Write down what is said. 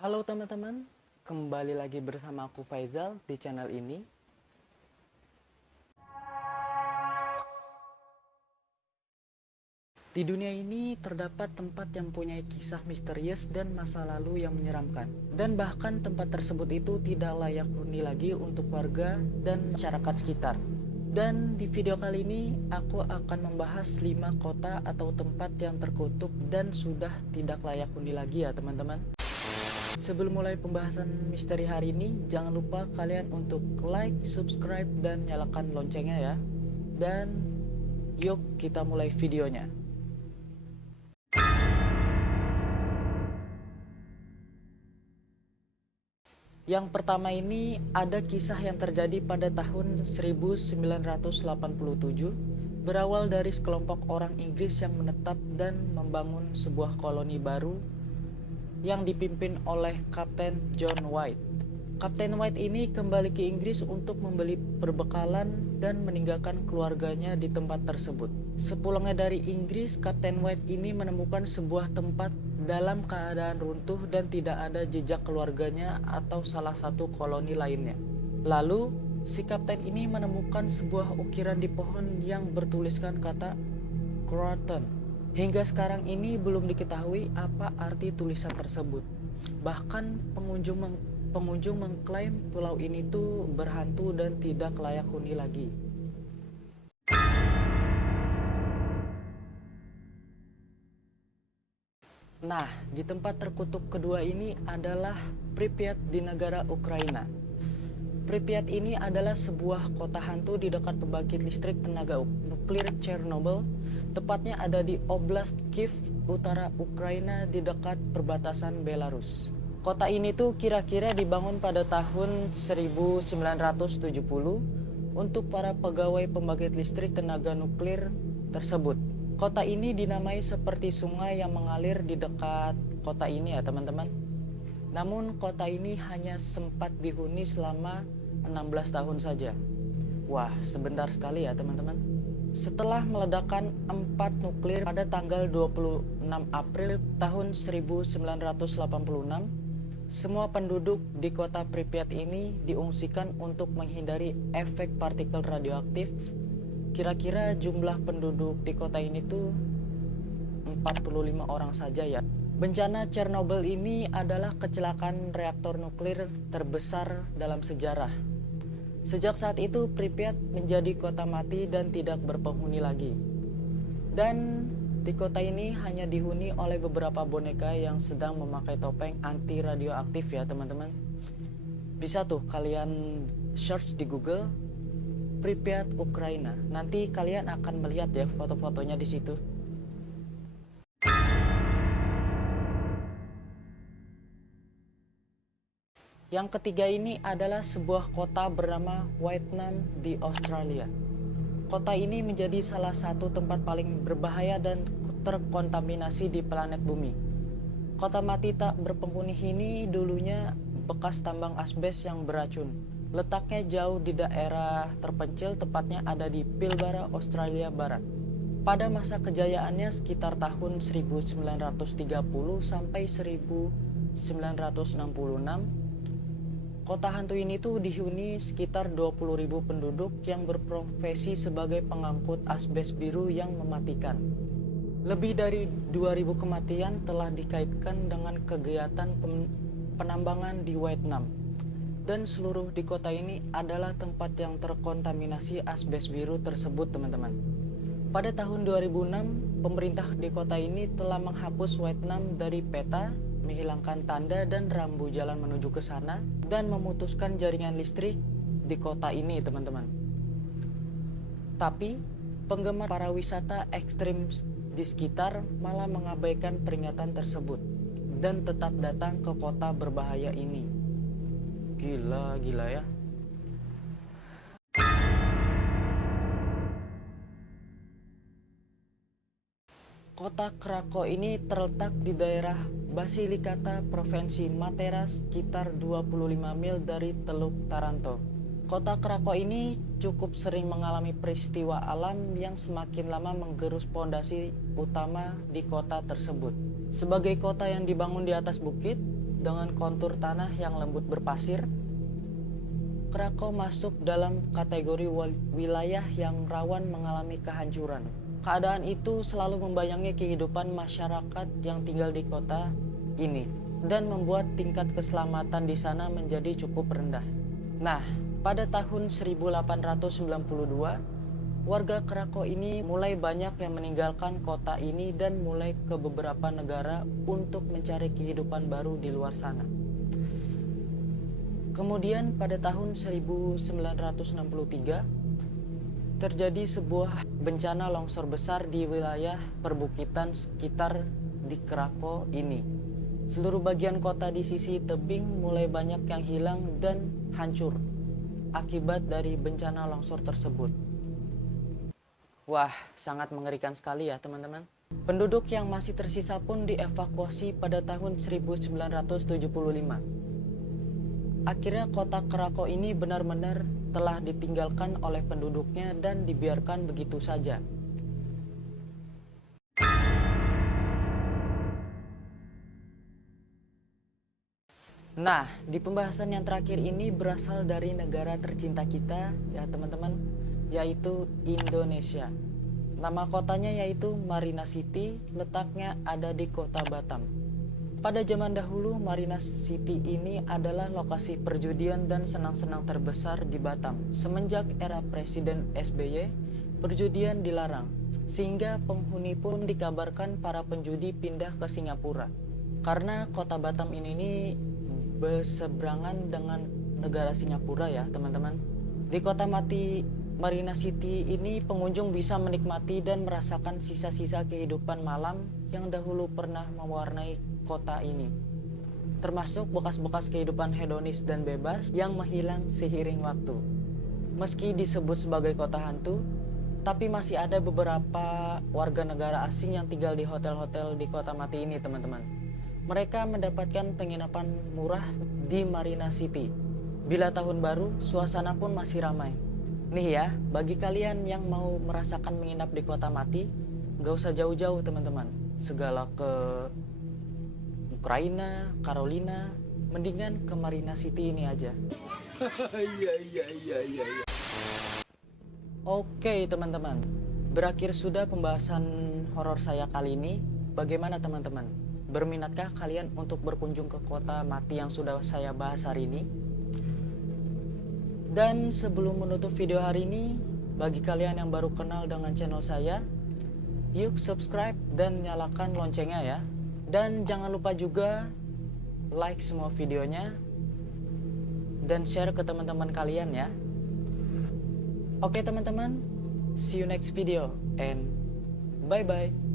Halo teman-teman, kembali lagi bersama aku Faizal di channel ini. Di dunia ini terdapat tempat yang punya kisah misterius dan masa lalu yang menyeramkan. Dan bahkan tempat tersebut itu tidak layak huni lagi untuk warga dan masyarakat sekitar. Dan di video kali ini aku akan membahas 5 kota atau tempat yang terkutuk dan sudah tidak layak huni lagi ya teman-teman. Sebelum mulai pembahasan misteri hari ini, jangan lupa kalian untuk like, subscribe, dan nyalakan loncengnya ya. Dan yuk kita mulai videonya. Yang pertama ini ada kisah yang terjadi pada tahun 1987, berawal dari sekelompok orang Inggris yang menetap dan membangun sebuah koloni baru yang dipimpin oleh Kapten John White. Kapten White ini kembali ke Inggris untuk membeli perbekalan dan meninggalkan keluarganya di tempat tersebut. Sepulangnya dari Inggris, Kapten White ini menemukan sebuah tempat dalam keadaan runtuh dan tidak ada jejak keluarganya atau salah satu koloni lainnya. Lalu, si kapten ini menemukan sebuah ukiran di pohon yang bertuliskan kata Croton. Hingga sekarang ini belum diketahui apa arti tulisan tersebut. Bahkan pengunjung mengklaim pulau ini tuh berhantu dan tidak layak huni lagi. Nah, di tempat terkutuk kedua ini adalah Pripyat di negara Ukraina. Pripyat ini adalah sebuah kota hantu di dekat pembangkit listrik tenaga nuklir Chernobyl. Tepatnya ada di Oblast Kiev, utara Ukraina di dekat perbatasan Belarus. Kota ini tuh kira-kira dibangun pada tahun 1970 untuk para pegawai pembangkit listrik tenaga nuklir tersebut. Kota ini dinamai seperti sungai yang mengalir di dekat kota ini ya teman-teman. Namun kota ini hanya sempat dihuni selama 16 tahun saja. Wah, sebentar sekali ya teman-teman. Setelah meledakan 4 nuklir pada tanggal 26 April tahun 1986, semua penduduk di kota Pripyat ini diungsikan untuk menghindari efek partikel radioaktif. Kira-kira jumlah penduduk di kota ini tuh 45 orang saja ya. Bencana Chernobyl ini adalah kecelakaan reaktor nuklir terbesar dalam sejarah. Sejak saat itu Pripyat menjadi kota mati dan tidak berpenghuni lagi. Dan di kota ini hanya dihuni oleh beberapa boneka yang sedang memakai topeng anti radioaktif ya teman-teman. Bisa tuh kalian search di Google Pripyat Ukraina. Nanti kalian akan melihat ya foto-fotonya di situ. Yang ketiga ini adalah sebuah kota bernama Wietnam di Australia. Kota ini menjadi salah satu tempat paling berbahaya dan terkontaminasi di planet bumi. Kota mati tak berpenghuni ini dulunya bekas tambang asbes yang beracun. Letaknya jauh di daerah terpencil, tepatnya ada di Pilbara, Australia Barat. Pada masa kejayaannya sekitar tahun 1930 sampai 1966, kota hantu ini tuh dihuni sekitar 20.000 penduduk yang berprofesi sebagai pengangkut asbes biru yang mematikan. Lebih dari 2.000 kematian telah dikaitkan dengan kegiatan penambangan di Vietnam. Dan seluruh di kota ini adalah tempat yang terkontaminasi asbes biru tersebut teman-teman. Pada tahun 2006, pemerintah di kota ini telah menghapus Vietnam dari peta, menghilangkan tanda dan rambu jalan menuju ke sana, dan memutuskan jaringan listrik di kota ini teman-teman. Tapi penggemar para wisata ekstrim di sekitar malah mengabaikan peringatan tersebut dan tetap datang ke kota berbahaya ini. Gila ya. Kota Krakow ini terletak di daerah Basilikata, Provinsi Matera, sekitar 25 mil dari Teluk Taranto. Kota Krakow ini cukup sering mengalami peristiwa alam yang semakin lama menggerus pondasi utama di kota tersebut. Sebagai kota yang dibangun di atas bukit, dengan kontur tanah yang lembut berpasir, Krakow masuk dalam kategori wilayah yang rawan mengalami kehancuran. Keadaan itu selalu membayangi kehidupan masyarakat yang tinggal di kota ini dan membuat tingkat keselamatan di sana menjadi cukup rendah. Nah, pada tahun 1892, warga Krakow ini mulai banyak yang meninggalkan kota ini dan mulai ke beberapa negara untuk mencari kehidupan baru di luar sana. Kemudian pada tahun 1963 terjadi sebuah bencana longsor besar di wilayah perbukitan sekitar di Krakow ini. Seluruh bagian kota di sisi tebing mulai banyak yang hilang dan hancur akibat dari bencana longsor tersebut. Wah, sangat mengerikan sekali ya teman-teman. Penduduk yang masih tersisa pun dievakuasi pada tahun 1975. Akhirnya kota Krakow ini benar-benar telah ditinggalkan oleh penduduknya dan dibiarkan begitu saja. Nah, di pembahasan yang terakhir ini berasal dari negara tercinta kita ya teman-teman, yaitu Indonesia. Nama kotanya yaitu Marina City, letaknya ada di kota Batam. Pada zaman dahulu, Marina City ini adalah lokasi perjudian dan senang-senang terbesar di Batam. Semenjak era Presiden SBY, perjudian dilarang, sehingga penghuni pun dikabarkan para penjudi pindah ke Singapura. Karena kota Batam ini berseberangan dengan negara Singapura ya teman-teman. Di kota mati Marina City ini pengunjung bisa menikmati dan merasakan sisa-sisa kehidupan malam yang dahulu pernah mewarnai kota ini, termasuk bekas-bekas kehidupan hedonis dan bebas yang menghilang seiring waktu. Meski disebut sebagai kota hantu, tapi masih ada beberapa warga negara asing yang tinggal di hotel-hotel di kota mati ini teman-teman. Mereka mendapatkan penginapan murah di Marina City. Bila tahun baru, suasana pun masih ramai. Nih ya, bagi kalian yang mau merasakan menginap di kota mati, gak usah jauh-jauh teman-teman. Segala ke Ukraina, Carolina, mendingan ke Marina City ini aja. Iya. Oke teman-teman, berakhir sudah pembahasan horor saya kali ini. Bagaimana teman-teman? Berminatkah kalian untuk berkunjung ke kota mati yang sudah saya bahas hari ini? Dan sebelum menutup video hari ini, bagi kalian yang baru kenal dengan channel saya, yuk subscribe dan nyalakan loncengnya ya. Dan jangan lupa juga like semua videonya dan share ke teman-teman kalian ya. Oke teman-teman, see you next video and bye-bye.